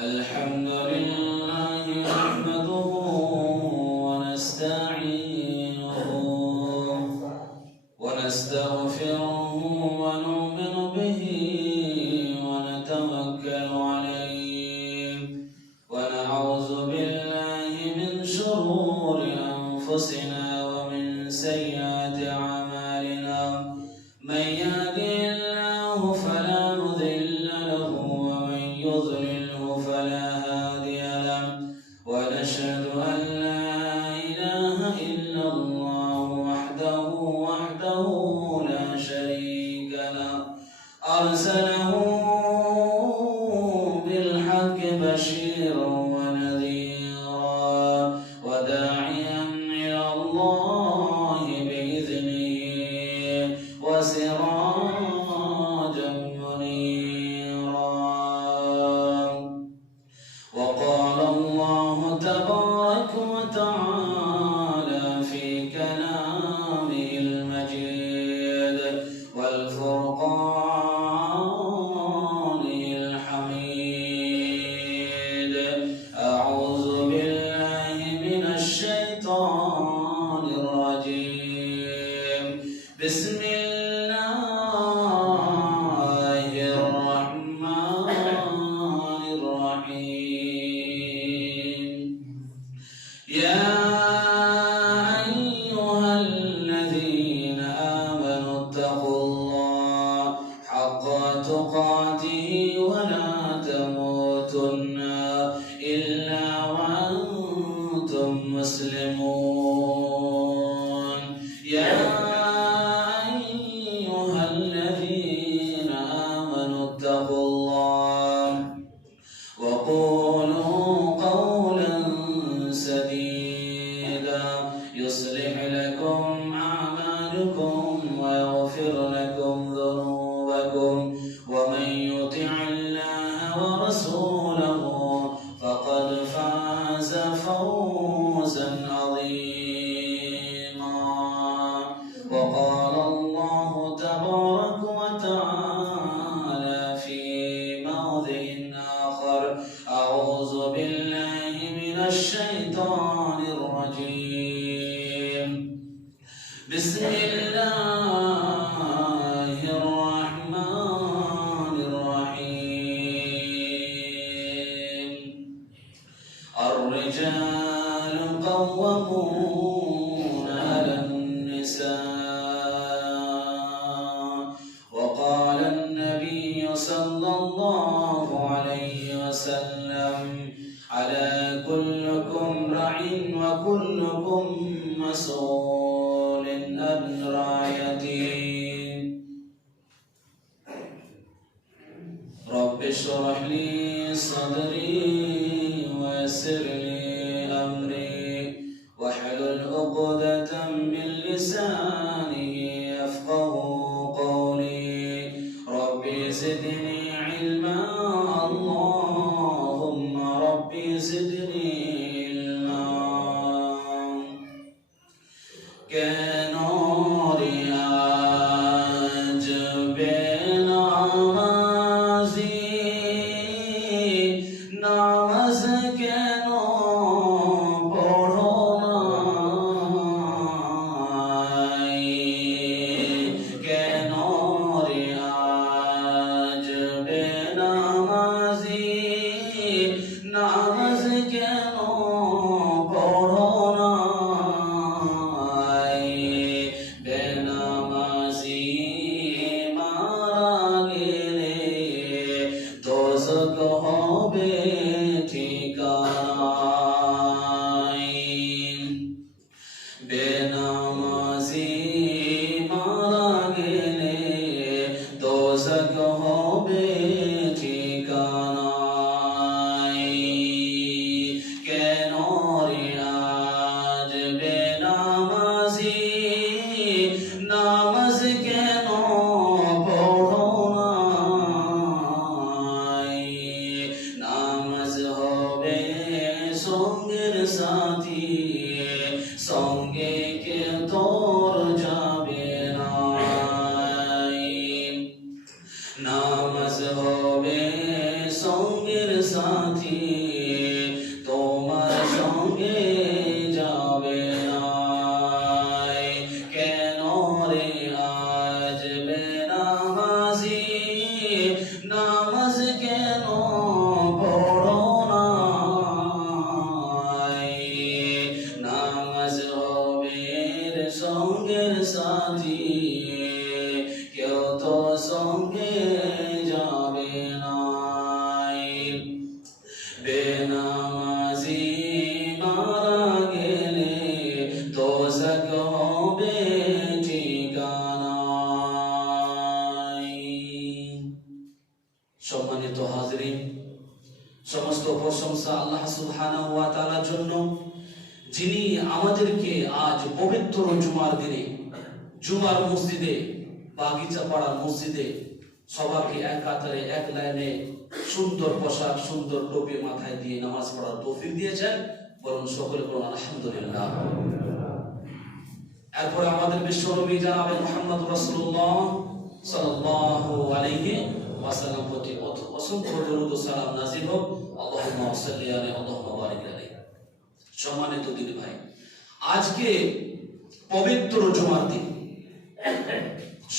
الحمد لله نحمده ونستعينه ونستغفره ونؤمن به ونتوكل عليه ونعوذ بالله من شرور أنفسنا ومن سيئات أعمالنا من يهده الله فلا مضل له ومن يضلله فلا هادي له ونشهد أن لا إله إلا الله وحده لا شريك له أرسله بالحق بشيرا ونذيرا وداعيا إلى الله بإذنه وسراجا منيرا. وقال الله تبارك وتعالى في كلامه المجيد والفرقان الحميد: أعوذ بالله من الشيطان الرجيم. بسم الله الرحمن الرحيم. يا أيها الذين آمنوا اتقوا الله حق تقاته ولا تموتن إلا وأنتم مسلمون. يا أيها الذين آمنوا اتقوا الله وقولوا قولا سديدا يصلح لكم أعمالكم ويغفر لكم ذنوبكم ومن يطع الله ورسوله فقد فاز فوزا عظيما. وقال الله تبارك وتعالى في موضع آخر: أعوذ بالله من الشيطان الرجيم. بسم الله الرحمن الرحيم. الرجال قوامون على النساء. وقال النبي صلى الله عليه وسلم: على كلكم راع وكلكم مسؤول عن رعيته. رب اشرح لي صدري ويسر لي أمري واحلل عقدة من لساني يفقهوا قولي. ربي زدني علما، اللهم ربي زدني علما. كنور عجب নামাজ কেন পড়ো নাই? কেন রে আজ বেনামাজি নামাজ কেন পড়ো নাই? বেনামাজি মারা গেলে দোজখ হবে ঠিকানায়। বেনামাজি মারা গেলে দোজখ হবে ঠিকানায়। কেন রে আজ বেনামাজি নামাজ কেন পড়ো নাই? নামাজ সঙ্গের সাথী তোমার সঙ্গে যাবে না কেন রে আজ বেনামাজি নামাজ কেন পড়ো না নামাজ হবে সঙ্গের সাথী কেউ তো সঙ্গে যাবে না বেনামাজি মারা গেলে দোজখ হবে ঠিকানা। সম্মানিত হাজরিন, সমস্ত প্রশংসা আল্লাহ সুবহানাহু ওয়া তাআলার জন্য, যিনি আমাদেরকে আজ পবিত্র জুমার দিনে জুমার মসজিদে বাগিচা পাড়া মসজিদে সবাইকে এক কাতারে এক লাইনে সুন্দর পোশাক সুন্দর টুপি মাথায় দিয়ে নামাজ পড়ার তৌফিক দিয়েছেন। বলুন সকলে বলুন আলহামদুলিল্লাহ। এরপরে আমাদের বিশ্বনবী জনাবে মুহাম্মদ রাসূলুল্লাহ সাল্লাল্লাহু আলাইহি ওয়াসাল্লাম প্রতি অসংখ্য দরুদ ও সালাম নাযিল হোক। আল্লাহুম্মা সাল্লি আলাইহি আল্লাহুম্মা বারিক আলাইহি। সম্মানিত দিনী ভাই, আজকে পবিত্র জুমার দিন,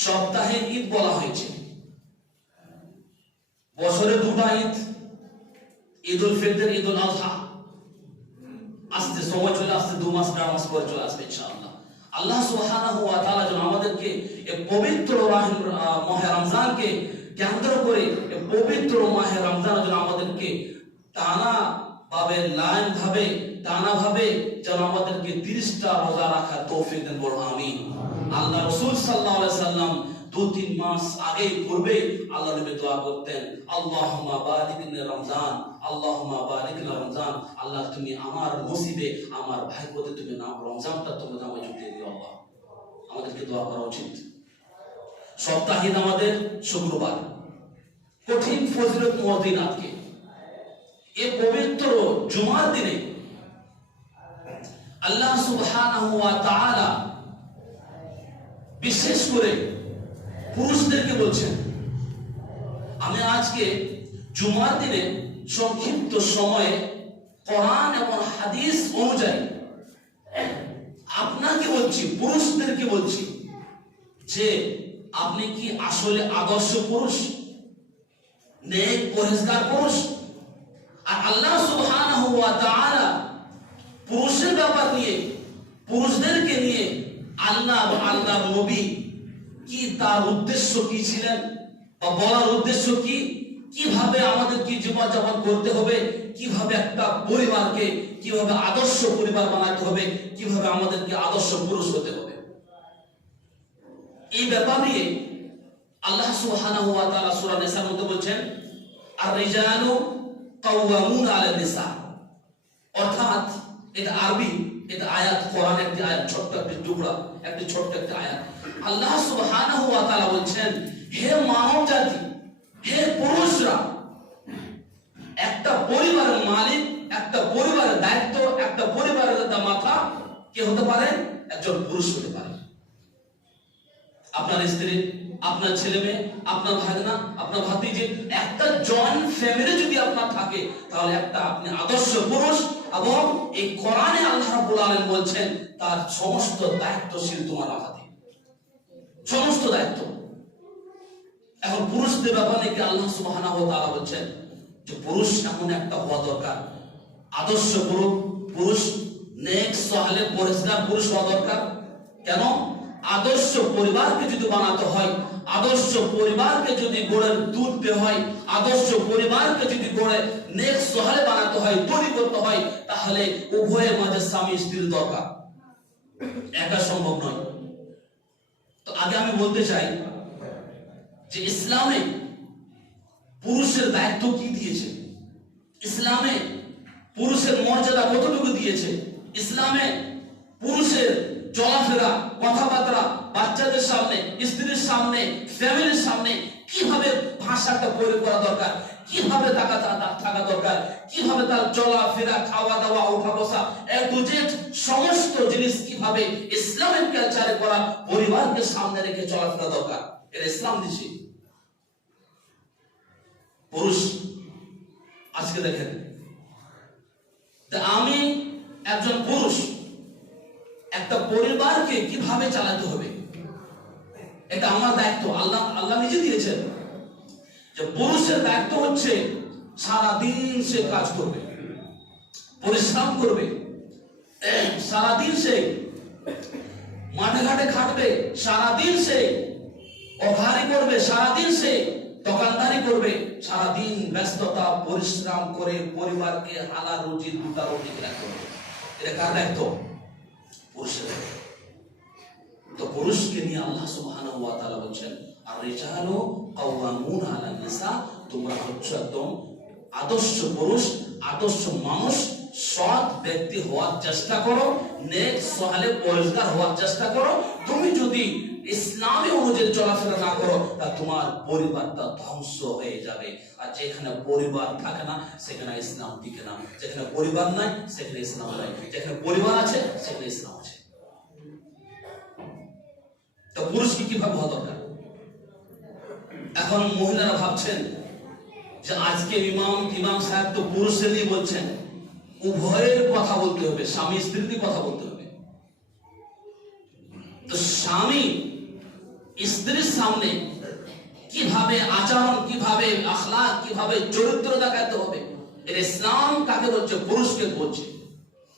সপ্তাহে ঈদ বলা হয়েছে। বছরে দুটা ঈদ, ঈদুল ফিতর, ঈদুল আযহা। আসতে সময় চলে আসছে, 2 মাস 4 মাস পরে চলে আসবে ইনশাআল্লাহ। আল্লাহ সুবহানাহু ওয়া তাআলা যেন আমাদেরকে এই পবিত্র মাহে রমজানকে কেন্দ্র করে এই পবিত্র মাহে রমজান যেন আমাদেরকে টানা ভাবে যেন আমাদেরকে 30টা রোজা রাখার তৌফিক দেন, বলুন আমিন। আল্লাহ রাসূল সাল্লাল্লাহু আলাইহি সাল্লাম 2-3 মাস আগে পূর্বে আল্লাহ নবী দোয়া করতেন, আল্লাহুম্মা বারিক লি রমজান, আল্লাহুম্মা বারিক লি রমজান। আল্লাহ তুমি আমার নসিবে আমার ভাগ্যতে তুমি নাম রমজানটা তুমি নামে জুটিয়ে দিও আল্লাহ। আমাদেরকে দোয়া করা উচিত। সপ্তাহে আমাদের শুক্রবার, কঠিন ফজিলতময় দিন আজকে এই পবিত্র জুমার দিনে আল্লাহ সুবহানাহু ওয়া তাআলা বিশেষ করে পুরুষদেরকে বলছেন, আমি আজকে জুমার দিনে সংক্ষিপ্ত সময়ে কোরআন এবং হাদিস অনুযায়ী আপনাকে বলছি, পুরুষদেরকে বলছি যে আপনি কি আসলে আদর্শ পুরুষ, নেক পরহেজগার পুরুষ? আর আল্লাহ সুবহানাহু ওয়া তাআলা পুরুষের ব্যাপার নিয়ে, পুরুষদেরকে নিয়ে আল্লাহর নবী কি তার উদ্দেশ্য কি ছিলেন বা বলার উদ্দেশ্য কি, কিভাবে আমাদেরকে জীবনযাপন করতে হবে, কিভাবে একটা পরিবারকে কিভাবে আদর্শ পরিবার বানাতে হবে, কিভাবে আমাদেরকে আদর্শ পুরুষ হতে হবে, এই ব্যাপার নিয়ে আল্লাহ সুবহানাহু ওয়া তাআলা সূরা নিসার মধ্যে বলছেন, আর রিজালু কাওয়ামুন আলান নিসা। অর্থাৎ এটা আরবি, এটা আয়াত, কোরআন একটি আয়াত, ছোট্ট একটি টুকরা, একটি ছোট্ট একটি আয়াত। আল্লাহ সুবহানাহু ওয়া তাআলা বলছেন, হে মানব জাতি, হে পুরুষরা, একটা পরিবারের মালিক, একটা পরিবারের দায়িত্ব, একটা পরিবারের মাথা কে হতে পারে? একজন পুরুষ হতে পারে। আপনার স্ত্রী, আপনার ছেলে মেয়ে, আপনার ভাগনা, আপনার ভাতিজি, একটা জয়েন্ট ফ্যামিলি যদি আপনার থাকে, তাহলে একটা আপনি আদর্শ পুরুষ। এবং এই কোরআনে আল্লাহ রাব্বুল আলামিন বলছেন তার সমস্ত দায়িত্বশীল তোমার মাথাতে, সমস্ত দায়িত্ব। এখন পুরুষদের ব্যাপারে কি আল্লাহ সুবহানাহু ওয়া তাআলা বলছেন যে পুরুষ এমন একটা হওয়া দরকার, আদর্শ পুরুষ, নেক সালেহ পরহেজগার পুরুষ হওয়া দরকার। কেন? আদর্শ পরিবারকে যদি বানাতে হয়, আদর্শ পরিবারকে যদি গড়ে তুলতে হয়, আদর্শ পরিবারকে যদি গড়ে নেক সালেহ বানাতে হয়, তৈরি করতে হয়, তাহলে উভয়ের মাঝে স্বামী স্ত্রীর দরকার, একা সম্ভব নয়। তো আগে আমি বলতে চাই যে ইসলামে পুরুষের দায়িত্ব কি দিয়েছে, ইসলামে পুরুষের মর্যাদা কতটুকু দিয়েছে, ইসলামে পুরুষের চলাফেরা, কথাবার্তা, বাচ্চাদের সামনে, স্ত্রীর সামনে, ফ্যামিলির সামনে কিভাবে ভাষাটা প্রয়োগ করা দরকার, কিভাবে থাকা দরকার, কিভাবে তার চলাফেরা, খাওয়া দাওয়া, ওঠা বসা, A to Z সমস্ত জিনিস কিভাবে ইসলামিক কালচারে করা, পরিবারকে সামনে রেখে চলাফেরা দরকার, এটা ইসলাম দিচ্ছে। পুরুষ আজকে দেখেন, আমি একজন পুরুষ একটা পরিবারকে কিভাবে চালাতে হবে, এটা আমার দায়িত্ব। আল্লাহ নিজে দিয়েছেন যে পুরুষের দায়িত্ব হচ্ছে সারাদিন সে কাজ করবে, পরিশ্রম করবে, সারাদিন সে মাঠে ঘাটে খাটবে, সারাদিন সে অঘারি করবে, সারাদিন সে দোকানদারি করবে, সারাদিন ব্যস্ততা পরিশ্রম করে পরিবারকে হালাল রুজি দুটা রুটি রাখতে হবে। এটা কার দায়িত্ব? পুরুষের। তো পুরুষকে নিয়ে আল্লাহ সুবহানাহু ওয়া তাআলা বলছেন, আর রিজালু কাওয়ামুনা আলা নিসা, তোমরা হচ্ছে একদম আদর্শ পুরুষ, আদর্শ মানুষ, সৎ ব্যক্তি হওয়ার চেষ্টা করো, নেক সালে পরিষ্কার হওয়ার চেষ্টা করো। তুমি যদি ইসলামী অনুযায়ী চলাফেরা না করো তা তোমার পরিবারটা ধ্বংস হয়ে যাবে। আর যেখানে পরিবার থাকে না সেখানে ইসলাম টিকে না, যেখানে পরিবার নাই সেখানে ইসলাম নাই, যেখানে পরিবার আছে সেখানে ইসলাম আছে। তো পুরুষকে কিভাবে হওয়া দরকার? এখন মহিলারা ভাবছেন যে আজকে ইমাম সাহেব তো পুরুষের নিয়ে বলছেন, উভয়ের কথা বলতে হবে, স্বামী স্ত্রীর কথা বলতে হবে। তো স্বামী স্ত্রীর সামনে কিভাবে আচরণ, কিভাবে আখলাক, কিভাবে চরিত্র দেখাতে হবে, এর ইসলাম কাকে বলছে? পুরুষকে বলছে।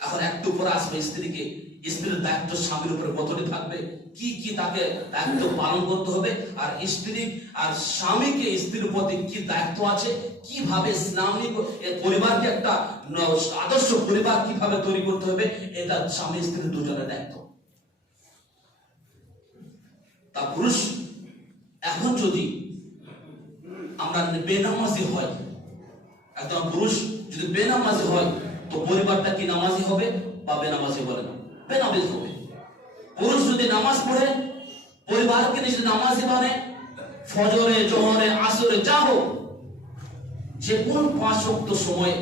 এখন একটু পরে আসবে স্ত্রীকে, স্ত্রীর দায়িত্ব স্বামীর উপরে কতটি থাকবে, কি কি তাকে দায়িত্ব পালন করতে হবে, আর স্ত্রী আর স্বামীকে স্ত্রীর প্রতি কি দায়িত্ব আছে, কিভাবে ইসলামিক পরিবারকে একটা আদর্শ পরিবার কিভাবে তৈরি করতে হবে, এটা স্বামী স্ত্রী দুজনের দায়িত্ব। তা পুরুষ এখন যদি আমরা বেনামাজি হয়, একজন পুরুষ যদি বেনামাজি হয় তো পরিবারটা কি নামাজি হবে বা বেনামাজি বলে না? বেনামাজি হবে। পুরুষ যদি নামাজ পড়ে, পরিবারকে যদি নামাজি মানে, ফজরে জোহরে আসরে যা হোক, যে কোন 5 ওয়াক্ত সময়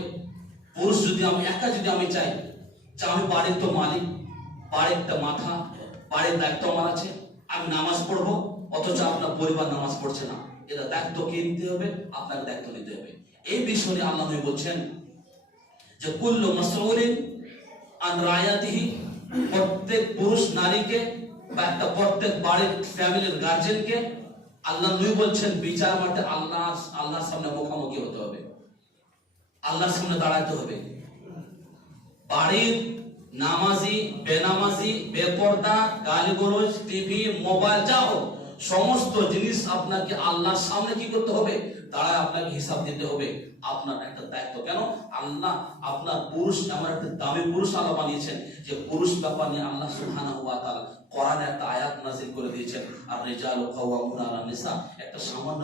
পুরুষ যদি আমি চাই যে আমি বাড়ির তো মালিক, বাড়ির একটা মাথা, বাড়ির দায়িত্ব আমার আছে, আমি নামাজ পড়বো, অথচ আপনার পরিবার নামাজ পড়ছে না, এটা দায়িত্ব কে নিতে হবে? আপনাকে দায়িত্ব নিতে হবে। এই বিষয়ে আল্লাহ নবী বলছেন যে কুল্লু মাসউলিন আন রায়াতিহি, প্রত্যেক পুরুষ নারীকে বা একটা প্রত্যেক বাড়ির ফ্যামিলির গার্জিয়ানকে আল্লাহ নবী বলছেন বিচার মাঠে আল্লাহর সামনে মুখোমুখি হতে হবে, আল্লাহর সামনে দাঁড়াতে হবে। বাড়ির নামাজি, বেনামাজি, বেপর্দা, গালিগলজ, টিভি, মোবাইল যা হোক, সমস্ত জিনিস আপনাকে আল্লাহর সামনে কি করতে হবে? দাঁড়ায় আপনাকে হিসাব দিতে হবে। আপনার একটা দায়িত্ব। কেন? আল্লাহ আপনার পুরুষ, আমার একটা দামি পুরুষ আল্লাহ বানিয়েছেন, যে পুরুষ ব্যাপার নিয়ে আল্লাহ সুবহানাহু ওয়া তাআলা কোরআনে একটা আয়াত নাযিল করে দিয়েছেন, আর রিজালু কাওয়ামুনা আলা নিসা। একটা সামান্য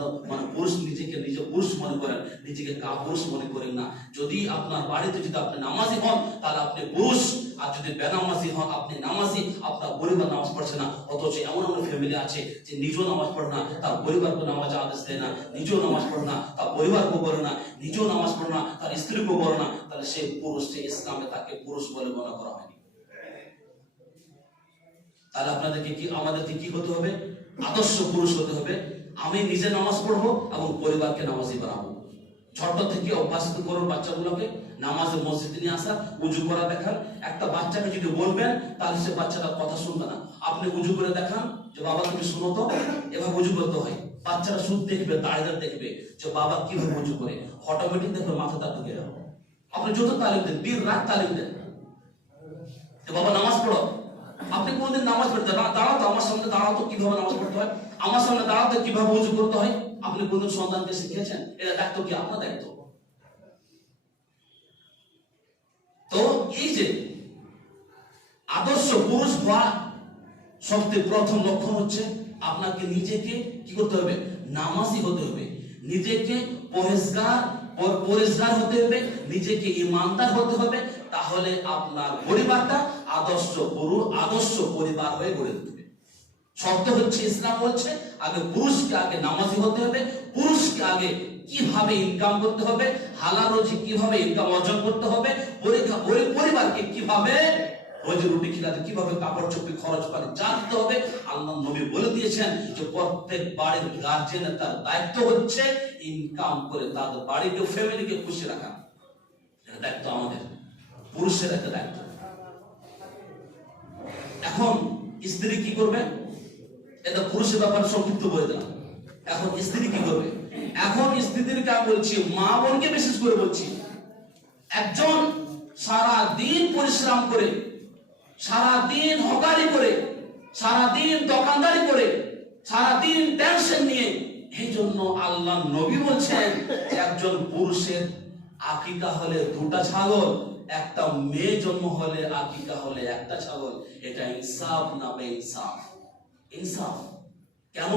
পুরুষ নিজেকে নিজে পুরুষ মনে করেন, নিজেকে কাপুরুষ মনে করেন না। যদি আপনার বাড়িতে যদি আপনি নামাজি হন তাহলে আপনি পুরুষ, আর যদি বেনামাজি হন আপনি নামাজি। আপনার পরিবার নামাজ পড়ছে না, অথচ এমন ফ্যামিলি আছে যে নিজেও নামাজ পড়ে না, তার পরিবারকে নামাজ আদেশ দেয় না, নিজেও নামাজ পড়ে না, তার পরিবারকেও বলে না, নিজেও নামাজ পড়ে না, তার স্ত্রীকেও বলে না, তাহলে সে পুরুষ, সে ইসলামে তাকে পুরুষ বলে গণনা করা হয়নি। তাহলে আমাদেরকে কি হতে হবে? আদর্শ পুরুষ হতে হবে। আমি নিজে নামাজ পড়বো এবং পরিবারকে নামাজি বানাবো। ছোট থেকে অভ্যাসিত করুন বাচ্চাগুলোকে নামাজে মসজিদে নিয়ে আসা, উজু করা দেখান। একটা বাচ্চাকে যদি বলবেন তাহলে সে বাচ্চাটা কথা শুনবে না। আপনি উজু করে দেখান যে বাবা তুমি শুনো তো, এভাবে উজু করতে হয়। বাচ্চারা শুধু দেখবে, দাঁড়িয়ে দেখবে যে বাবা কিভাবে উজু করে, অটোমেটিক দেখবে মাথাটা ঢুকে যাবে। আপনি যত তালিম দেন, দিন রাত তালিম দেন যে বাবা নামাজ পড়ো। আপনি কোনদিন নামাজ পড়তে দাঁড়াও তো, আমার সামনে দাঁড়াও তো কিভাবে নামাজ পড়তে হয়, আমার সামনে দাঁড়াতে কিভাবে উজু করতে হয়, আপনি কোনদিন সন্তানকে শিখিয়েছেন? এটা দায়িত্ব কি? আপনার দায়িত্ব। তো এই যে আদর্শ পুরুষ হওয়া সবচেয়ে প্রথম লক্ষণ হচ্ছে আপনাকে নিজেকে কি করতে হবে? নামাজি হতে হবে, নিজেকে পরিষ্কার হতে হবে, নিজেকে ইমানদার হতে হবে। তাহলে আপনার পরিবারটা আদর্শ পরিবার হয়ে গড়ে উঠবে। শর্ত হচ্ছে ইসলাম বলছে আগে পুরুষকে আগে নামাজি হতে হবে, পুরুষকে আগে কিভাবে ইনকাম করতে হবে, হালাল রুজি কিভাবে ইনকাম অর্জন করতে হবে, পরিবারকে কিভাবে রোজি রুটি খিলাতে কিভাবে কাপড় চোপড় খরচ করে জানতে হবে। আল্লাহ নবী বলে দিয়েছেন যে প্রত্যেক বাড়ির গার্জেনের তার দায়িত্ব হচ্ছে ইনকাম করে তাদের বাড়িকে ফ্যামিলিকে খুশি রাখা। এটা দায়িত্ব আমাদের, পুরুষের একটা দায়িত্ব। এখন স্ত্রী কি করবে? এটা পুরুষের ব্যাপারে সংক্ষিপ্ত বলে দিলাম। এখন স্ত্রী কি করবে? এখন স্ত্রীদেরকে বলছি, মা বোনকে বিশেষ করে বলছি, একজন সারা দিন পরিশ্রম করে, সারা দিন হকারি করে, সারা দিন দোকানদারি করে, সারা দিন টেনশন নিয়ে, এই জন্য আল্লাহ নবী বলছেন একজন পুরুষের আকিকা হলে 2টা ছাগল, একটা মেয়ে জন্ম হলে আকিকা হলে 1টা ছাগল। এটা ইনসাফ না বেইনসাফ? ইনসাফ। কেন?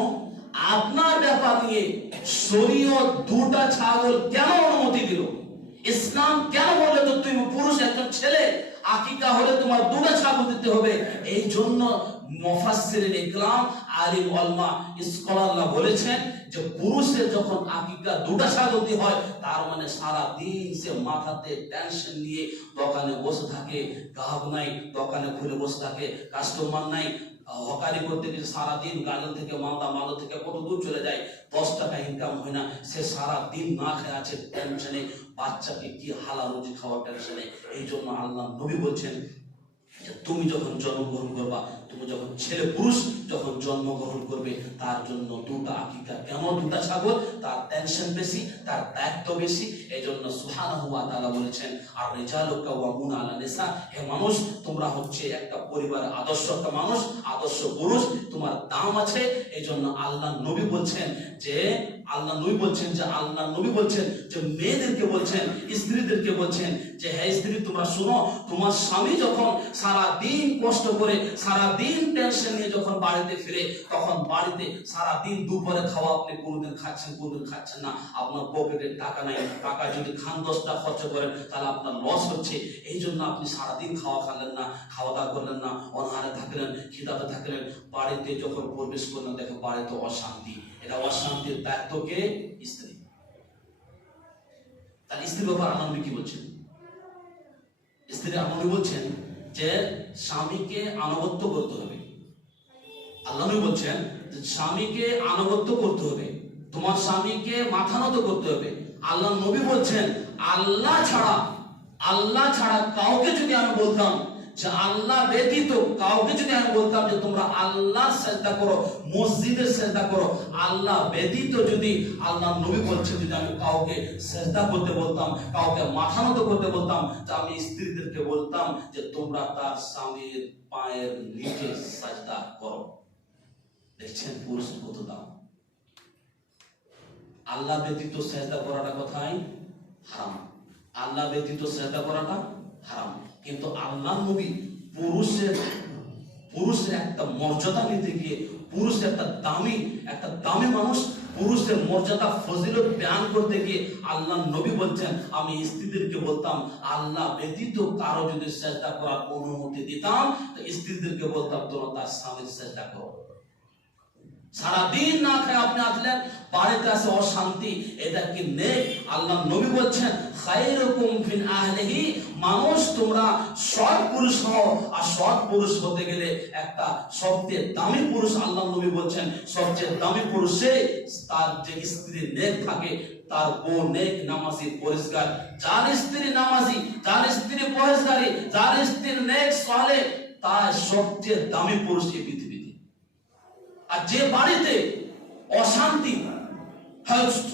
আপনার ব্যাপার নিয়ে শরীয়ত 2টা ছাগল কেন অনুমতি দিল? ইসলাম কেন বললো তো তুমি পুরুষ একজন ছেলে আকিকা হলে তোমার 2টা ছাগল দিতে হবে? এই জন্য মুফাসসিরিন ইকরাম, আলিম উলামা, স্কলাররা বলেছেন যে পুরুষের যখন আকিকা 2টা ছাগল দিয়ে হয়, তার মানে সারা দিন সে মাথাতে টেনশন নিয়ে দোকানে বসে থাকে, গ্রাহক নাই, দোকানে খুলে বসে থাকে, কাস্টমার নাই, হকারি করতে গেছে সারাদিন গাজল থেকে মালদা থেকে কত দূর চলে যায়, 10 টাকা ইনকাম হয় না, সে সারা দিন না খেয়ে আছে টেনশনে, বাচ্চাকে কি হালাল রুজি খাওয়ার টেনশনে। এই জন্য আল্লাহ নবী বলছেন যে তুমি যখন জন্মগ্রহণ করবা, তুমি যখন ছেলে পুরুষ যখন জন্মগ্রহণ করবে, তার জন্য 2টা আকিকা। কেন 2টা ছাগল? তার টেনশন বেশি, তার দায়িত্ব বেশি। এই জন্য সুবহানাহু ওয়া তাআলা বলেছেন আর রিজালু কাওয়ামুনা আলা নিসা, হে মানুষ তোমরা হচ্ছে একটা পরিবারের আদর্শ একটা মানুষ, আদর্শ পুরুষ, তোমার দাম আছে। এই জন্য আল্লাহ নবী বলছেন যে মেয়েদেরকে বলছেন, স্ত্রীদেরকে বলছেন যে হে স্ত্রী তোমরা শুনো, তোমার স্বামী যখন সারা দিন কষ্ট করে, সারা দিন টেনশন নিয়ে যখন বাড়িতে ফিরে, তখন বাড়িতে সারা দিন দুপুরে খাওয়া আপনি কোনোদিন খাচ্ছেন, কোনোদিন খাচ্ছেন না, আপনার পকেটে টাকা নাই, টাকা যদি খান 10টা খরচ করেন তাহলে আপনার লস হচ্ছে। এই জন্য আপনি সারাদিন খাওয়া খালেন না, খাওয়া দাওয়া করলেন না, অনাহারে থাকলেন, খিদাতে থাকলেন, বাড়িতে যখন প্রবেশ করলেন দেখো বাড়িতে অশান্তি। এটা অশান্তির দায়িত্ব কে? স্ত্রী। তার স্ত্রীর ব্যাপার আল্লাহ নবী কি বলছেন? স্ত্রী আল্লাহ নবী বলছেন যে স্বামীকে আনুগত্য করতে হবে। আল্লাহ নবী বলছেন যে স্বামীকে আনুগত্য করতে হবে, তোমার স্বামীকে মাথা নত করতে হবে। আল্লাহ নবী বলছেন আল্লাহ ছাড়া কাউকে যদি আমি বলতাম যে আল্লাহ ব্যতীত কাউকে যদি আমি বলতাম যে তোমরা আল্লাহর সিজদা করো, মসজিদের সিজদা করো, আল্লাহ ব্যতীত যদি আল্লাহ নবী বলছেন যদি আমি কাউকে সিজদা করতে বলতাম, কাউকে মাথা নত করতে বলতাম, যে আমি স্ত্রীদেরকে বলতাম যে তোমরা তার স্বামীর পায়ের নিচে সিজদা করো। দেখছেন পুরুষ কত দাম। আল্লাহ ব্যতীত সিজদা করাটা কোথায়? হারাম। আল্লাহ ব্যতীত সিজদা করাটা হারাম। কিন্তু আল্লাহ নবী পুরুষের একটা মর্যাদা নিতে গিয়ে, পুরুষ একটা দামি মানুষ, পুরুষের মর্যাদা ফজিলত বয়ান করতে গিয়ে আল্লাহ নবী বলছেন আমি স্ত্রীদেরকে বলতাম আল্লাহ ব্যতীত কারো যদি সিজদা করার অনুমতি দিতাম তো স্ত্রীদেরকে বলতাম তোমরা তার স্বামীর সিজদা করো। সারাদিন না খেয়ে আপনি আসলেন, বাড়িতে আসে অশান্তি, এটা কি নেক? আল্লাহ নবী বলছেন খায়রুকুম ফিন আহলিহি, মানুষ তোমরা সৎ পুরুষ হও। আর সৎ পুরুষ হতে গেলে একটা সবচেয়ে দামি পুরুষ, আল্লাহ নবী বলছেন সবচেয়ে দামি পুরুষে তার যে স্ত্রী নেক থাকে, তার বউ নেক, নামাজি, পরিষ্কার। যার স্ত্রী নামাজি, যার স্ত্রী পরিষ্কারী, যার স্ত্রী নেক সালেহ, তার সবচেয়ে দামি পুরুষ এই পৃথিবীতে। আর যে বাড়িতে অশান্তি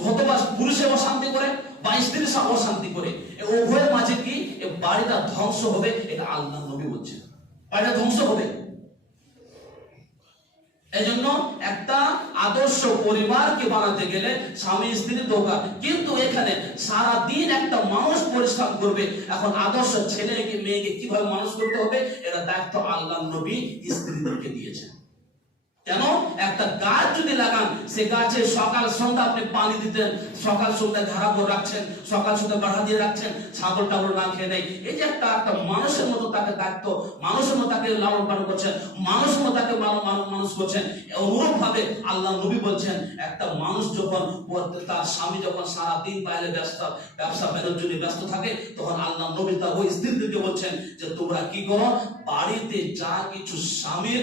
হতে পারে, পুরুষে অশান্তি করে বা স্ত্রীর সাথে অশান্তি করে, উভয়ের মাঝে কি বাড়িটা ধ্বংস হবে। এটা আল্লাহ নবী বলছেন, বাড়িটা ধ্বংস হবে। এজন্য একটা আদর্শ পরিবারকে বানাতে গেলে স্বামী স্ত্রী দোকা, কিন্তু এখানে সারা দিন একটা মানুষ পরিশ্রম করবে। এখন আদর্শ ছেলেকে মেয়েকে কিভাবে মানুষ করতে হবে, এটা দায়িত্ব আল্লাহ নবী স্ত্রীদেরকে দিয়েছেন। কেন? একটা গাছ যদি লাগান, সে গাছে সকাল সন্ধ্যা আপনি পানি দিতেন, সকাল সন্ধ্যা ঘাড়া করে রাখছেন, সকাল সন্ধ্যা বাড়া দিয়ে রাখছেন, ছাগল টাগল না খেয়ে নেই। এই যে একটা মানুষের মতো তাকে দায়িত্ব, মানুষের মতো তাকে লালন পালন করছেন, মানুষের মতো তাকে মানুষ করছেন। অনুরূপ ভাবে আল্লাহ নবী বলছেন, একটা মানুষ যখন তার স্বামী যখন সারাদিন বাইরে ব্যবসা বাণিজ্য ব্যস্ত থাকে, তখন আল্লাহ নবী তার ওই স্ত্রীদেরকে বলছেন যে তোমরা কি করো, বাড়িতে যা কিছু স্বামীর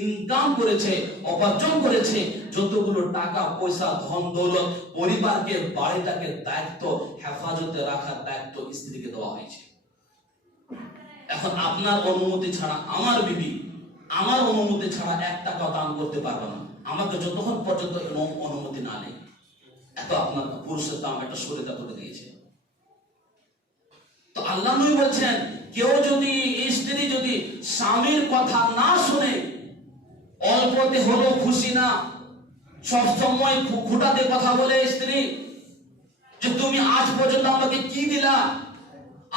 ইনকাম করেছে, উপার্জন করেছে, যতগুলো টাকা পয়সা ধন দৌলত, পরিবারকে বাড়িটাকে দায়িত্ব হেফাজতে রাখার দায়িত্ব স্ত্রীকে দেওয়া হয়েছে। এখন আপনার অনুমতি ছাড়া আমার বিবি আমার অনুমতি ছাড়া 1 টাকা দান করতে পারবে না, আমাকে যতক্ষণ পর্যন্ত অনুমতি না নেই। এত আপনার পুরুষের দাম একটা শরীরটা তুলে দিয়েছে। তো আল্লাহ নবী বলছেন, কেউ যদি স্ত্রী যদি স্বামীর কথা না শুনে, অল্পতে হলো খুশি না, সব সময় খুঁটাতে কথা বলে স্ত্রী যে তুমি আজ পর্যন্ত আমাকে কি দিলা,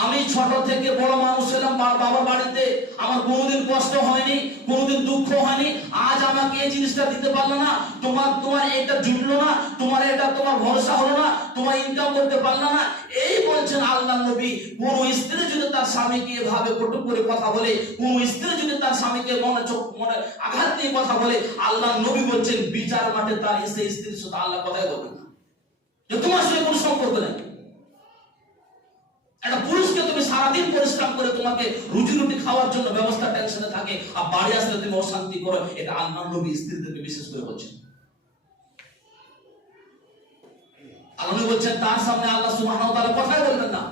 আমি ছোট থেকে বড় মানুষ ছিলাম বাবার বাড়িতে, আমার কোনোদিন কষ্ট হয়নি, কোনোদিন দুঃখ হয়নি, আজ আমাকে এই জিনিসটা দিতে পারলো না, তোমার এটা জুটলো না, তোমার এটা তোমার ভরসা হলো না, তোমার ইনকাম করতে পারলো না। এই বলছেন আল্লাহ নবী। কোন স্ত্রী যদি তার স্বামীকে এভাবে কটু করে কথা বলে, কোন স্ত্রী যদি তার স্বামীকে মনে আঘাত দিয়ে কথা বলে, আল্লাহ নবী বলছেন বিচার মাঠে তার সেই স্ত্রীর সাথে আল্লাহ কথাই বলবেন না, যে তোমার সাথে কোনো সম্পর্ক নেই। একটা পুরুষকে তুমি সারাদিন পরিশ্রম করে তোমাকে রুজি রুটি খাওয়ার জন্য ব্যবস্থা টেনশনে থাকে, আর বাড়ি আসলে তুমি অশান্তি করো, এটা আল্লাহ নবী স্ত্রীদেরকে বিশেষ করে বলছেন। আল্লাহ নবী বলছেন তার সামনে আল্লাহ সুবহানাহু ওয়া তাআলা কথাই বলবেন না।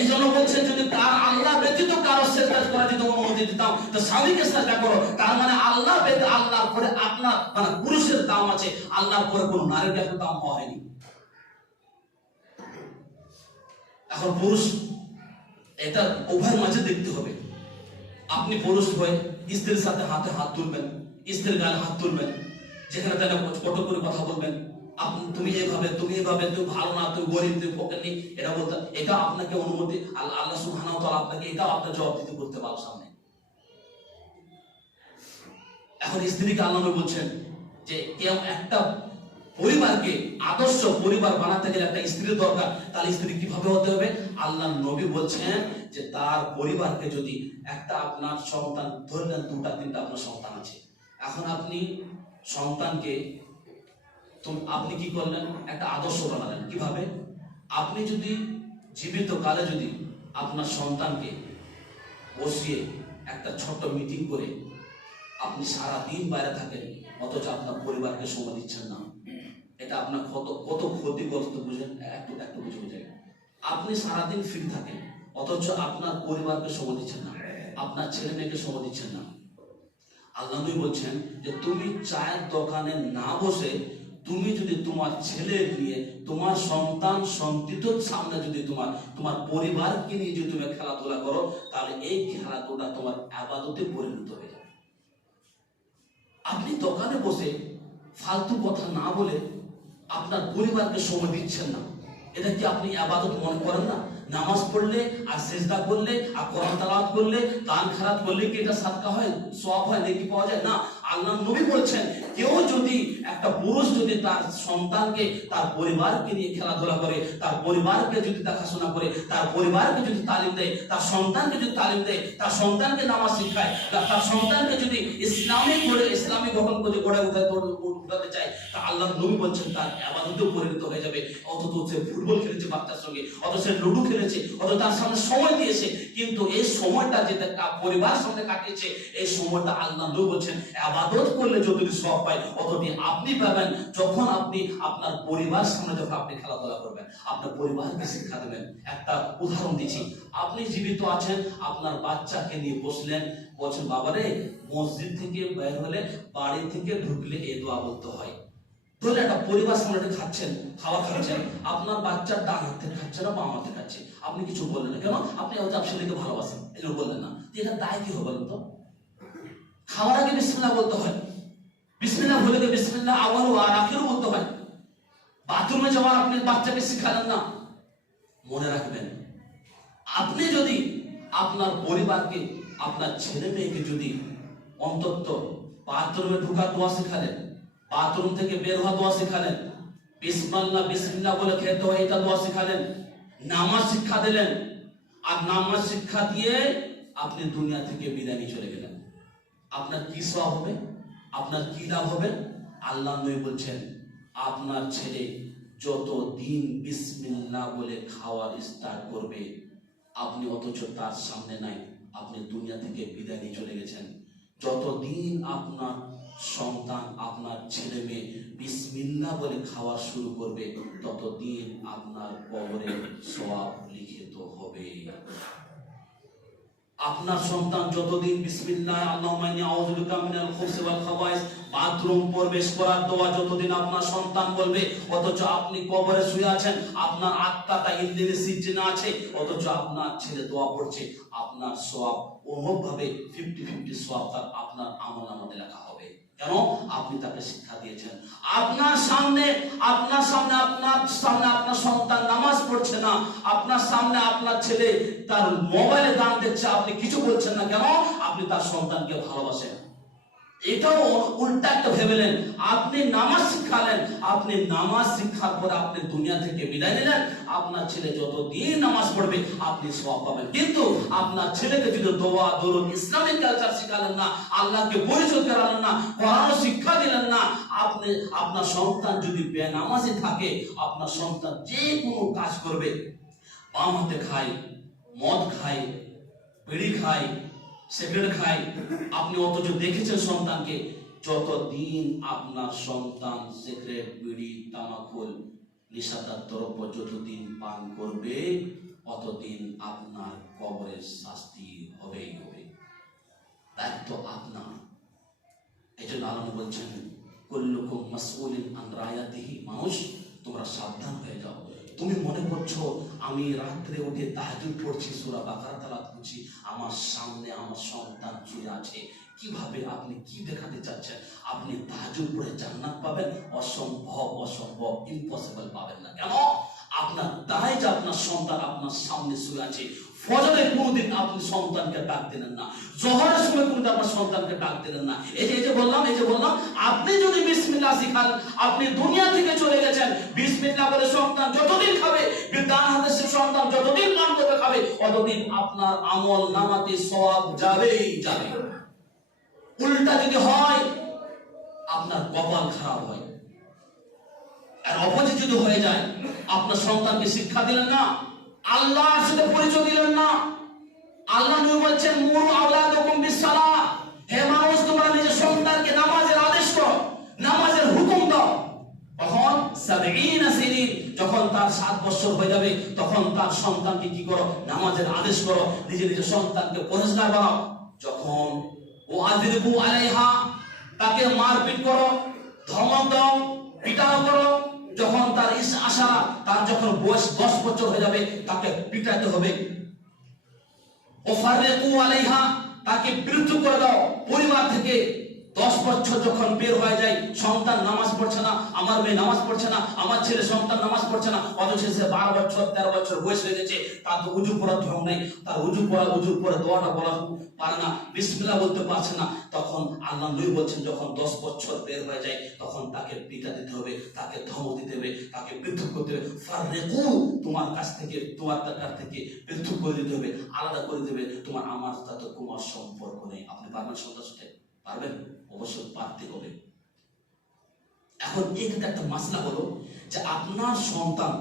এই জন্য বলছেন যদি তার আল্লাহ ব্যতীত কারো সেজদা করা যদি অনুমতি দিতাম, তো স্বামীকে সেজদা করো। তার মানে আল্লাহ ব্যতীত আল্লাহর পরে আপনার মানে পুরুষের দাম আছে, আল্লাহর পরে কোনো নারীর দাম হয়নি। এখন পুরুষ এটা উভয়ের মাঝে দেখতে হবে। আপনি পুরুষ হয়ে স্ত্রীর সাথে হাতে হাত তুলবেন, স্ত্রীর গালে হাত তুলবেন, যেখানে তারা কটু করে কথা বলবেন, তুমি এভাবে তুমি ভালো না, তুমি গরিব, তুমি ফকির, এটা বলতে, এটা আপনাকে অনুমতি আল্লাহ সুবহানাহু ওয়া তাআলা আপনাকে এটা আপনার জবাব দিতে করতে পারো সামনে। এখন স্ত্রীকে আল্লাহ নবী বলছেন যে কেউ একটা পরিবারকে আদর্শ পরিবার বানাতে গেলে একটা স্ত্রীর দরকার, তাহলে স্ত্রী কিভাবে হতে হবে? আল্লাহ নবী বলছেন যে তার পরিবারকে যদি একটা আপনার সন্তান ধরলেন, 2টা 3টা আপনার সন্তান আছে, এখন আপনি সন্তানকে আপনি কি করলেন, একটা আদর্শ বানালেন। কিভাবে? আপনি যদি জীবিত কালে যদি আপনার সন্তানকে বসিয়ে একটা ছোট্ট মিটিং করে আপনি সারা দিন বাইরে থাকেন, অথচ আপনার পরিবারকে সময় দিচ্ছেন না, এটা আপনার কত ক্ষতিগ্রস্ত বুঝেন? একটু বুঝে বুঝে আপনি সারাদিন ফ্রি থাকেন, অথচ আপনার পরিবারকে সময় দিচ্ছেন না, আপনার ছেলে মেয়েকে সময় দিচ্ছেন না। আল্লাহ নবী বলছেন যে তুমি চায়ের দোকানে না বসে তুমি যদি তোমার ছেলে নিয়ে, তোমার সন্তান সন্তানের সামনে যদি তোমার পরিবারকে নিয়ে যদি তুমি খেলাধুলা করো, তাহলে এই খেলাধুলা তোমার ইবাদতে পরিণত হয়ে যাবে। আপনি দোকানে বসে ফালতু কথা না বলে আপনার পরিবারকে সময় দিচ্ছেন না, এটা কি আপনি ইবাদত মনে করেন না? নামাজ পড়লে আর সিজদা করলে আর কোরআন তেলাওয়াত করলে, দান খেরাত করলে কি এটা সাদকা হয়, সওয়াব হয়, নেকি পাওয়া যায়? না। আল্লাহ নবী বলছেন কেউ যদি একটা পুরুষ যদি তার সন্তানকে তার পরিবারকে নিয়ে খেলাধুলা করে, তার পরিবারকে যদি দেখাশোনা করে, তার পরিবারকে যদি তালিম দেয়, তার সন্তানকে যদি তালিম দেয়, তার সন্তানকে নামাজ শিখায়, তার সন্তানকে যদি ইসলামিক গঠন করে গড়ে উঠাতে চায়, তা আল্লাহ নবী বলছেন তার ইবাদতে পরিণত হয়ে যাবে। অথচ সে ফুটবল খেলেছে বাচ্চার সঙ্গে, অথচ সে লুডু খেলেছে, অথচ তার সামনে সময় দিয়েছে, কিন্তু এই সময়টা যেটা পরিবারের সামনে কাটিয়েছে, এই সময়টা আল্লাহ নবী বলছেন ইবাদত করলে যতটি সওয়াব পায়, অতটি আপনি পাবেন যখন আপনি আপনার পরিবার সামনে যখন আপনি খেলাধুলা করবেন, আপনার পরিবারকে শিক্ষা দেবেন। একটা উদাহরণ দিচ্ছি, আপনি জীবিত আছেন, আপনার বাচ্চাকে নিয়ে বসলেন, বলছেন বাবারে মসজিদ থেকে বের হলে, বাড়ি থেকে ঢুকলে এই দোয়া বলতে হয়। ধরে একটা পরিবার সামনে খাচ্ছেন, খাওয়া খাচ্ছেন, আপনার বাচ্চার ডান হাতে খাচ্ছে না বাম হাতে খাচ্ছে, আপনি কিছু বললেন না কেন? আপনি ছেলেকে ভালোবাসেন, এগুলো বললেন না, এটা দায় কি হবে বলেন তো? খাওয়ার আগে বিসমিল্লাহ বলতে হয়, বিসমিল্লাহ বলে বিসমিল্লাহ আওয়ালু আর আখিরু বলতে হয়। বাথরুমে যাওয়ার আপনি বাচ্চাকে শিখালেন না। মনে রাখবেন, আপনি যদি আপনার পরিবারকে, আপনার ছেলে মেয়েকে যদি অন্তত বাথরুমে ঢোকার দোয়া শেখালেন, বাথরুম থেকে বের হওয়া দোয়া শেখালেন, বিসমিল্লাহ বিসমিল্লাহ বলে খেতে হয় এটা দোয়া শেখালেন, নামাজ শিক্ষা দিলেন। আর নামাজ শিক্ষা দিয়ে আপনি দুনিয়া থেকে বিদায় নিয়ে চলে গেলেন। আপনার কি সওয়াব হবে? আপনার কি লাভ হবে? আল্লাহ নবী বলছেন, আপনার ছেলে যত দিন বিসমিল্লাহ বলে খাওয়ার স্টার্ট করবে, আপনি অথচ তার সামনে নাই, আপনি দুনিয়া থেকে বিদায় নিয়ে চলে গেছেন। যতদিন আপনার সন্তান, আপনার ছেলে মেয়ে বিসমিল্লাহ বলে খাওয়া শুরু করবে, ততদিন আপনার কবরে সওয়াব লিখিত হবে। আপনার সন্তান যতদিন বিসমিল্লাহ আল্লাহুম্মা ইন্নী আউযু বিকা মিনাল খুবুসি ওয়াল খাবায়েস বাথরুম প্রবেশ করার দোয়া যতদিন আপনার সন্তান বলবে, অথচ আপনি কবরে শুয়ে আছেন, আপনার আত্মাটা ইন্দ্রিয়ে সিজনে আছে, অথচ আপনার ছেলে দোয়া পড়ছে, আপনার সওয়াব অনুরূপভাবে 50-50 সওয়াব তার আপনার আমলনামাতে লেখা হবে। কেন? আপনি তাকে শিক্ষা দিয়েছেন। আপনার সামনে আপনার সন্তান নামাজ পড়ছে না, আপনার সামনে আপনার ছেলে তার মোবাইলে গান দেখছে, আপনি কিছু বলছেন না। কেন? আপনি তার সন্তানকে ভালোবাসেন। এটাও উল্টা একটা ভেবেলেন। আপনি নামাজ শিখালেন, আপনি নামাজ শিক্ষার পরে আপনি দুনিয়া থেকে বিদায় নিলেন, আপনার ছেলে যতদিন নামাজ পড়বে আপনি সওয়াব পাবেন। কিন্তু আপনার ছেলেকে যদি দোয়া দরুদ ইসলামিক কালচার শিখালেন না, আল্লাহকে পরিচয় করালেন না, কোরআন শিক্ষা দিলেন না, আপনি আপনার সন্তান যদি বেনামাজি থাকে, আপনার সন্তান যে কোনো কাজ করবে, বাম হাতে খায়, মদ খায়, বিড়ি খায়, সিগারেট খায়, আপনি অথচ দেখেছেন সন্তানকে, যতদিন আপনার সন্তান সিগারেট, বিড়ি, তামাকুল, নেশাদার দ্রব্য যতদিন পান করবে, অতদিন আপনার কবরের শাস্তি হবেই হবে। দায়িত্ব আপনার। এই জন্য আল্লাহ বলছেন, কুল্লুকুম মাসউলিন আন রায়াতিহি, মানুষ তোমরা সাবধান হয়ে যাও। তুমি মনে করছো আমি রাত্রে উঠে তাহাজ্জুদ পড়ছি, সূরা বাকারা তেলাওয়াত করছি, আমার সামনে আমার সন্তান শুয়ে আছে, কিভাবে আপনি কি দেখাতে চাচ্ছেন? আপনি তাহাজ্জুদ পড়ে জান্নাত পাবেন? অসম্ভব, অসম্ভব, ইম্পসিবল পাবেন না। কেন? আপনার দায় যে আপনার সন্তান আপনার সামনে শুয়ে আছে। ফজরে কোনদিন আপনি সন্তানকে ডাক দিলেন না, জোহরের সময় কোনদিন আপনার সন্তানকে ডাক দিলেন না। এই যে বললাম আপনি যদি বিসমিল্লাহ শিখান, আপনি দুনিয়া থেকে চলে গেছেন। বিসমিল্লাহ বলে সন্তান যতদিন খাবে, ডান হাতে সে সন্তান যতদিন পান করে খাবে, ততদিন আপনার আমল নামাতে সওয়াব যাবেই যাবে। উল্টা যদি হয়, আপনার কপাল খারাপ হয়। আর অপোজিট যদি হয়ে যায়, আপনার সন্তানকে শিক্ষা দিলেন না, আল্লাহর সাথে পরিচয় দিলেন না। আল্লাহ নবী বলছেন, মুরু আওলাদাকুম বিসসালাহ, হে মানুষ তোমরা নিজের সন্তানকে নামাজের আদেশ করো, নামাজের হুকুম দাও। তখন 70 সিনিন, যখন তার 7 বছর হয়ে যাবে, তখন তার সন্তানকে কি করো? নামাজের আদেশ করো, নিজের সন্তানকে পরিষ্কার বানাও। যখন ওয়াজিবু আলাইহা, তাকে মারপিট করো, ধমক দাও, পিটাও করো। যখন তার আশা, তার যখন বয়স 10 বছর হয়ে যাবে, তাকে পিটাতে হবে। ওয়াফারিকু আলাইহা, তাকে বিরুদ্ধ করে দাও পরিবার থেকে। 10 বছর যখন বের হয়ে যায়, সন্তান নামাজ পড়ছে না, আমার মেয়ে নামাজ পড়ছে না, আমার ছেলে সন্তান নামাজ পড়ছে না, অথচ সে 12 বছর 13 বছর বয়স হয়ে গেছে, তার তো উজু পড়ার ঢং নেই, তার উজু পরে দোয়াটা বলা পারে না, বিসমিল্লাহ বলতে পারছে না। তখন আল্লাহ নবী বলছেন, যখন 10 বছর বের হয়ে যায়, তখন তাকে পিটা দিতে হবে, তাকে ধমক দিতে হবে, তাকে পৃথক করতে হবে। ফাররিকু, তোমার কাছ থেকে, তোমার কাছ থেকে পৃথক করে দিতে হবে, আলাদা করে দেবে। তোমার আমার সাথে কোনো সম্পর্ক নেই। আপনি পারবেন সন্তান সাথে? পারবেন? অবশ্যই পারতে হবে। এখন এখানে একটা মাসলা হলো যে আপনার সন্তান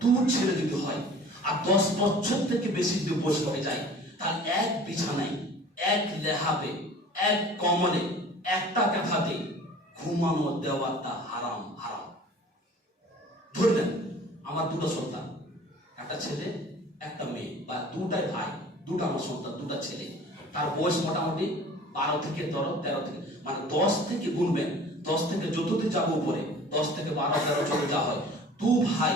দূর ছেড়ে যদি হয় আর 10 বছর থেকে বেশি যদি বয়স হয়ে যায়, তার এক বিছানায়, এক লেহাবে, এক কমলে, একটা কাঁথাতে ঘুমানো দেওয়াটা হারাম। হারাম। ধরবেন আমার 2টা সন্তান, একটা ছেলে একটা মেয়ে, বা 2টাই ভাই, 2টা আমার সন্তান, 2টা ছেলে, তার বয়স মোটামুটি 12 থেকে 13 থেকে, মানে 10 থেকে গুনবেন, 10 থেকে যতদিন যাবো উপরে, 10 থেকে 12, 13, 14 যা হয়, 2 ভাই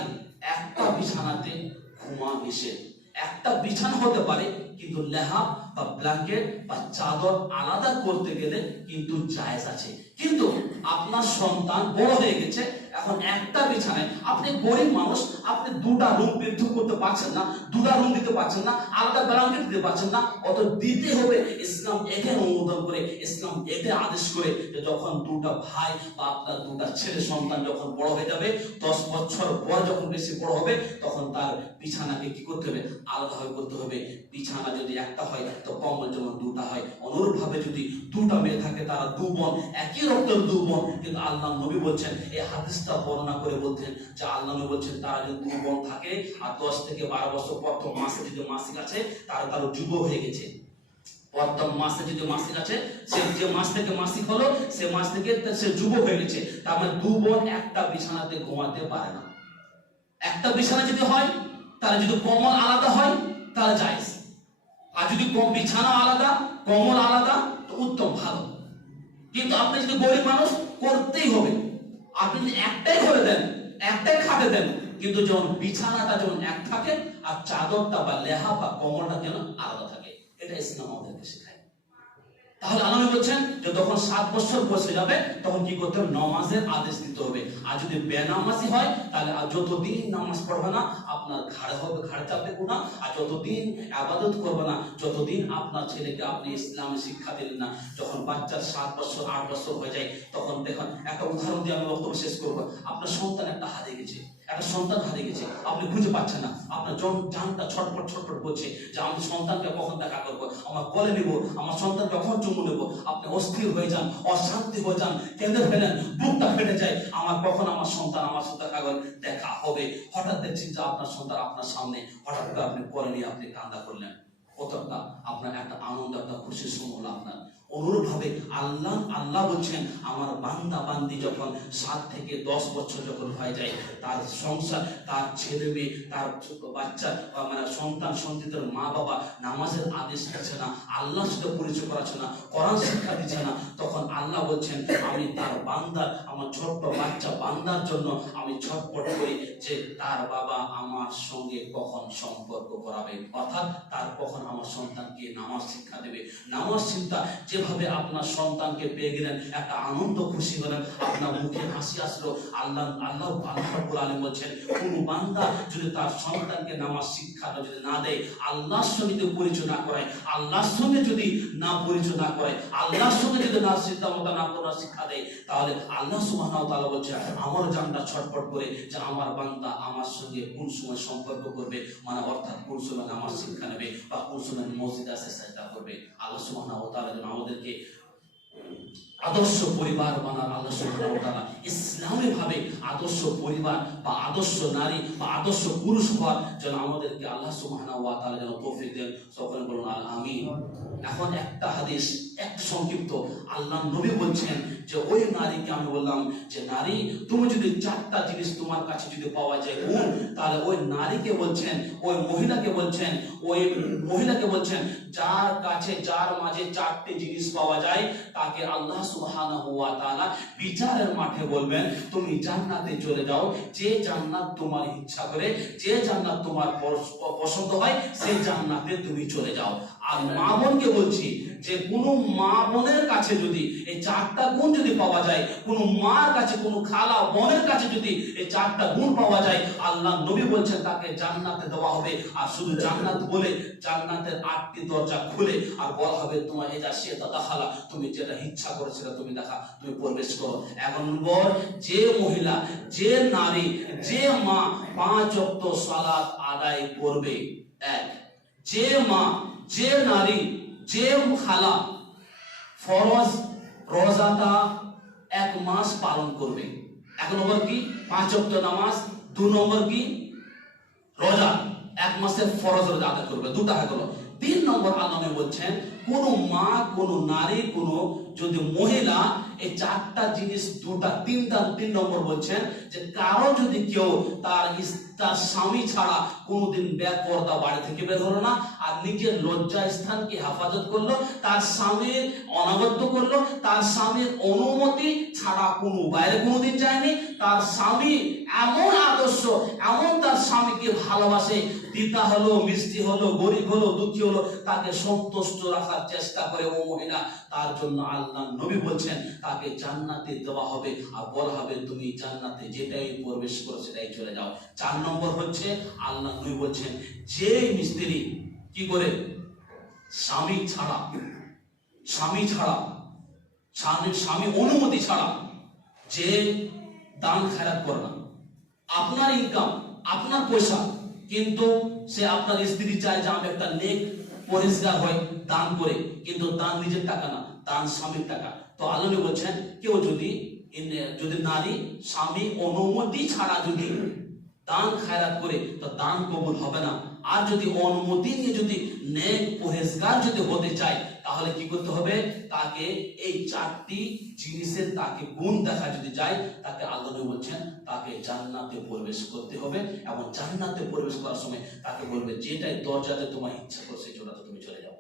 একটা বিছানাতে ঘুমা নিষেধ। একটা বিছানা হতে পারে কিন্তু লেহাব বা ব্ল্যাঙ্কেট বা চাদর আলাদা করতে গেলে কিন্তু জায়েজ আছে। কিন্তু আপনার সন্তান বড় হয়ে গেছে, এখন একটা বিছানায়, আপনি গরিব মানুষ, আপনি দুটা রুম পৃথক করতে পারছেন না, দুটা রুম দিতে পারছেন না, আলাদা ব্ল্যাঙ্কেট দিতে পারছেন না, অত দিতে হবে। ইসলাম একে অনুমোদন করে, ইসলাম একে আদেশ করে যে যখন দুটা ভাই বা আপনার দুটা ছেলে সন্তান যখন বড় হয়ে যাবে, 10 বছর পর যখন বেশি বড় হবে, তখন তার বিছানাকে কি করতে হবে? আলাদাভাবে করতে হবে। বিছানা যদি একটা হয় তো কম্বল যেমন দুটা হয়, অনুরূপভাবে যদি দুটা মেয়ে থাকে, তারা দু বোন, একই রক্তের দু বোন, কিন্তু আল্লাহ নবী বলছেন, এই হাদিসটা বর্ণনা করে বলতেন যে আল্লাহ নবী বলছেন তারা যদি দু বোন থাকে আর 10 থেকে 12 বছর প্রথম মাসে যদি মাসিক আছে, তারা তার যুব হয়ে গেছে। প্রথম মাসে যদি মাসিক আছে, সে যে মাস থেকে মাসিক হলো, সে মাস থেকে সে যুব হয়ে গেছে। তার মানে দু বোন একটা বিছানাতে ঘুমাতে পারে না। একটা বিছানা যদি হয়, তাহলে যদি কমল আলাদা হয় তাহলে জায়েজ, আর যদি বিছানা আলাদা কমল আলাদা তো উত্তম, ভালো। কিন্তু আপনি যদি গরিব মানুষ, করতেই হবে। আপনি যদি একটাই করে দেন, একটাই খাটে দেন, কিন্তু যখন বিছানাটা যখন এক থাকে আর চাদরটা বা লেহা বা কমলটা যেন আলাদা থাকে, এটা ইসলাম আমাদেরকে শেখায়। তাহলে আল্লাহ বলছেন যে যখন 7 বছর বসে যাবে, তখন কি করতে হবে? নামাজের আদেশ দিতে হবে। আর যদি বেনামাজি হয়, তাহলে যতদিন নামাজ পড়বে না, আপনার ঘাড়ে হবে, ঘাড়ে চাপবে গুনাহ। আর যতদিন ইবাদত করবে না, যতদিন আপনার ছেলেকে আপনি ইসলামে শিক্ষা দিলেন না, যখন বাচ্চার 7 বছর 8 বছর হয়ে যায়, তখন দেখুন, একটা উদাহরণ দিয়ে আমি বক্তব্য শেষ করবো। আপনার সন্তান একটা হারিয়ে গেছে, একটা সন্তান হারিয়ে গেছে, আপনি খুঁজে পাচ্ছেন না, আপনার জানটা ছটফট ছটফট করছে যে আমি সন্তানকে কখন দেখা করবো, আমার কোলে নিব, আমার সন্তান কখন চুমু নেব। আপনি অস্থির হয়ে যান, অশান্তি হয়ে যান, কেঁদে ফেলেন, বুকটা ফেটে যায়, আমার কখন আমার সন্তান আমার সাথে দেখা হবে। হঠাৎ দেখছেন যে আপনার সন্তান আপনার সামনে, হঠাৎ করে আপনি কোলে নিয়ে আপনি কান্না করলেন, কতটা আপনার একটা আনন্দ, একটা খুশির সময় হলো আপনার। অনুরূপভাবে আল্লাহ বলছেন, আমার বান্দা বান্দি যখন 7 থেকে 10 বছর যখন হয়ে যায়, তার সংসার, তার ছেলে মেয়ে, তার বাচ্চা মানে সন্তান সন্ততির মা বাবা নামাজের আদেশ দিচ্ছে না, আল্লাহর সাথে পরিচয় করাচ্ছে না, কোরআন শিক্ষা দিচ্ছে না, তখন আল্লাহ বলছেন আমি তার বান্দার, আমার ছোট্ট বাচ্চা বান্দার জন্য আমি ছটফট করি যে তার বাবা আমার সঙ্গে কখন সম্পর্ক করাবে, অর্থাৎ তার কখন আমার সন্তানকে নামাজ শিক্ষা দেবে। নামাজ চিন্তা যেভাবে আপনার সন্তানকে পেয়ে গেলেন, একটা আনন্দ খুশি হলেন, আপনার মুখে হাসি আসলো। আল্লাহ রাব্বুল আলামিন বলছেন, কোন বান্দা যদি তার সন্তানকে নামাজ শিক্ষা যদি না দেয়, আল্লাহর সঙ্গে যদি পরিচয় না করায়, আল্লাহর সঙ্গে যদি না পরিচয় না করায়, আল্লাহর সঙ্গে যদি না সিদ্ধান্ত না করার শিক্ষা দেয়, তাহলে আল্লাহ সুবহানাহু ওয়া তাআলা বলছেন, আমার জানটা ছটফট করে যে আমার বান্দা আমার সঙ্গে কোন সময় সম্পর্ক করবে, মানে অর্থাৎ কোন সময় নামাজ শিক্ষা নেবে বা কোন সময় মসজিদে এসে সাজদা করবে। আল্লাহ সুবহানাহু ওয়া তাআলা যেন আমাদেরকে আদর্শ পরিবার বানার, আল্লাহ সুবহানাহু ওয়া তাআলা ইসলামী ভাবে আদর্শ পরিবার বা আদর্শ নারী বা আদর্শ পুরুষ হওয়ার জন্য আমাদেরকে আল্লাহ সুবহানাহু ওয়া তাআলা যেন তৌফিক দেন। সকলে বলুন আমিন। এখন একটা হাদিস, এক সংক্ষিপ্ত, আল্লাহ নবী বলছেন যে ওই নারীকে আমি বললাম যে নারী, তুমি যদি 4টা জিনিস তোমার কাছে যদি পাওয়া যায় গুণ, তাহলে ওই নারীকে বলছেন, ওই মহিলাকে বলছেন যার কাছে, যার মাঝে 4টে জিনিস পাওয়া যায়, তাকে আল্লাহ সুবহানাহু ওয়া তাআলা বিচারের মাঠে বলবেন তুমি জান্নাতে চলে যাও। যে জান্নাত তোমার ইচ্ছা করে, যে জান্নাত তোমার পছন্দ হয়, সেই জান্নাতে তুমি চলে যাও। আর মা বোনকে বলছি যে কোনো মা বোনের কাছে যদি এই 4টা গুণ যদি পাওয়া যায়, কোনো মার কাছে, কোনো খালা বোনের কাছে যদি এই 4টা গুণ পাওয়া যায়, আল্লাহ নবী বলছেন তাকে জান্নাতে দেওয়া হবে। আর শুধু জান্নাত বলে, জান্নাতের 8টি দরজা খুলে আর বলা হবে তোমার এই যা সেটা দেখালা, তুমি যেটা ইচ্ছা করেছিলে তুমি দেখা, তুমি প্রবেশ করো। 1 নম্বর, যে মহিলা, যে নারী, যে মা 5 ওয়াক্ত সালাত আদায় করবে, যে মা, যে নারী, যে খালা ফরজ রোজাটা 1 মাস পালন করবে। 1 নম্বর কি? 5 ওয়াক্ত নামাজ। 2 নম্বর কি? রোজা, 1 মাসের ফরজ রোজা আদায় করবে। 2টা হয়ে গেল। 3 নম্বর আল্লাহ বলছেন, কোন মা, কোন নারী, কোন যদি মহিলা এই 4টা জিনিস, 2টা 3টা 3 নম্বর বলছেন যে কারো যদি কেউ তার স্বামী ছাড়া কোনোদিন বেপরদা বাড়ি থেকে বের হলো না, আর নিজের লজ্জা স্থানকে হেফাজত করলো, তার স্বামীর অনাগত্য করলো, তার স্বামীর অনুমতি ছাড়া কোনো বাইরে কোনোদিন যায়নি, তার স্বামী এমন আদর্শ, এমন তার স্বামীকে ভালোবাসে, পিতা হলো, মিষ্টি হলো, গরিব হলো, দুঃখী হলো, হলো তাকে সন্তুষ্ট রাখার চেষ্টা করে ও মহিলা, তার জন্য আল্লাহ নবী বলছেন তাকে জান্নাতে দেওয়া হবে আর বলা হবে তুমি জান্নাতে যেটাই প্রবেশ করো সেটাই চলে যাও। 4 নম্বর হচ্ছে আল্লাহ নবী বলছেন যে মিস্ত্রি কি করে স্বামী ছাড়া স্বামী অনুমতি ছাড়া যে দান খেরাত করে না, আপনার ইনকাম আপনার পয়সা, কিন্তু সে আপনার স্ত্রী চায় যে আমি একটা নেক পরিষ্কার হয় দান করে, কিন্তু দান নিজের টাকা না, দান স্বামীর টাকা। তো আল্লাহ বলছেন কেউ যদি নারী স্বামী অনুমতি ছাড়া যদি দান খায়রাত করে তো দান কবুল হবে না। আর যদি অনুমতি নিয়ে যদি নেক পরহেজগার যদি হতে চায় তাহলে কি করতে হবে, তাকে এই 4টি জিনিসের তাকে গুণ দেখা যদি যায় তাকে আল্লাহ বলছেন তাকে জান্নাতে প্রবেশ করতে হবে। এবং জান্নাতে প্রবেশ করার সময় তাকে বলবে যেটাই দরজাতে তোমার ইচ্ছা করছে সেটাতে তুমি চলে যাও।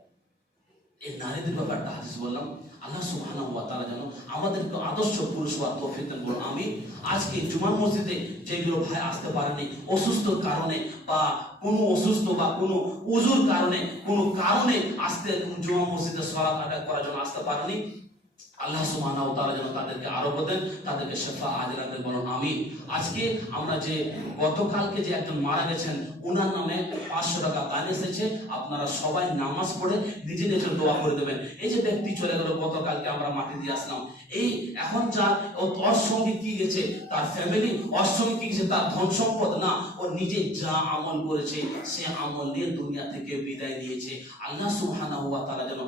এই নারীদের ব্যাপারটা হাদিস বললাম। আল্লাহ সুবহানাহু ওয়া তাআলা যেন আমাদেরকে আদর্শ পুরুষ হওয়ার তৌফিক দান করুন। আমি আজকে জুমার মসজিদে যেগুলো ভাই আসতে পারেনি অসুস্থ কারণে বা কোনো অসুস্থ বা কোনো উজুর কারণে কোনো কারণে আসতে জুমা মসজিদে সালাত আদায় করার জন্য আসতে পারেনি, আল্লাহ সুবহানাহু ওয়া তাআলা যেন তাদেরকে আরোগ্য দেন, তাদেরকে শিফা আজরাতে বলুন আমিন। আজকে আমরা যে গতকালকে যে একজন মারা গেছেন ওনার নামে 500 টাকা দান এসেছে, আপনারা সবাই নামাজ পড়ে নিজে নিজে দোয়া করে দেবেন। এই যে ব্যক্তি চলে গেল গতকালকে আমরা মাটি দিয়ে আসলাম, এই এখন যা ওর সঙ্গে কি গেছে তার ফ্যামিলি, ওর সঙ্গে কি গেছে তার ধন সম্পদ না, ও নিজে যা আমল করেছে সে আমল নিয়ে দুনিয়া থেকে বিদায় নিয়েছে। আল্লাহ সুবহানাহু ওয়া তাআলা যেন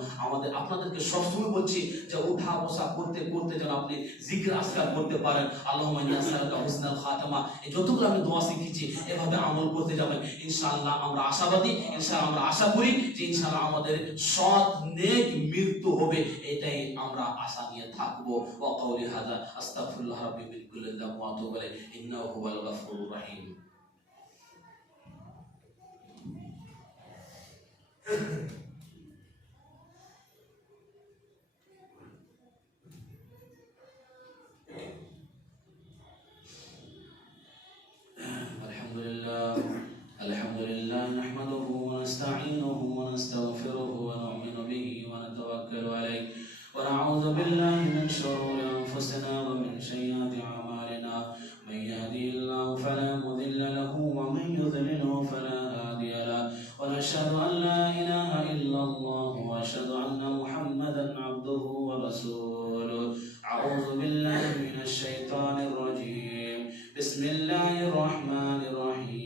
আপনাদেরকে সবসময় বলছি যে উঠা বসা করতে করতে যেন আপনি জিকির আজকার করতে পারেন। আল্লাহুম্মা ইন্নী আসআলুকা হুসনাল খাতামা, এই যতগুলো আমি দোয়া শিখেছি এভাবে আমল করতে যাবেন ইনশাআল্লাহ। আমরা আশাবাদী, ইনশাআল্লাহ আমরা আশা করি যে ইনশাআল্লাহ আমাদের সৎ নেক মৃত্যু হবে, এটাই আমরা আশা নিয়ে থাকবো। ওয়া কাউলি হাযা আস্তাগফিরুল্লাহ রাব্বি মিন কুল্লি যামবি ওয়া আতুবু ইলাইহি ইন্নাহু হুয়াল গফুরুর রহিম। আলহামদুলিল্লাহ নাহমাদুহু ওয়া নাস্তাঈনুহু ওয়া নাস্তাগফিরুহু ওয়া নু'মিনু বিহি ওয়া নাতাওয়াক্কালু আলাইহি ওয়া না'উযু বিল্লাহি মিন শুরুরি আনফুসিনা ওয়া মিন সাইয়্যাতি আ'মালিনা মান yahdihillahu fala mudilla lahu wa man yudlilhu fala hadiya lahu wa nashhadu an la ilaha illallah wa ashhadu anna muhammadan 'abduhu wa rasuluhu. A'udzu billahi minash shaitanir rajim. Bismillahir rahmanir rahim.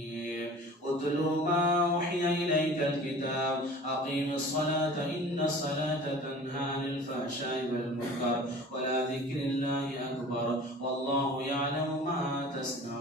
اتل ما أوحي إليك الكتاب أقيم الصلاة إن الصلاة تنهى عن الفحشاء والمنكر ولذكر الله أكبر والله يعلم ما تصنعون.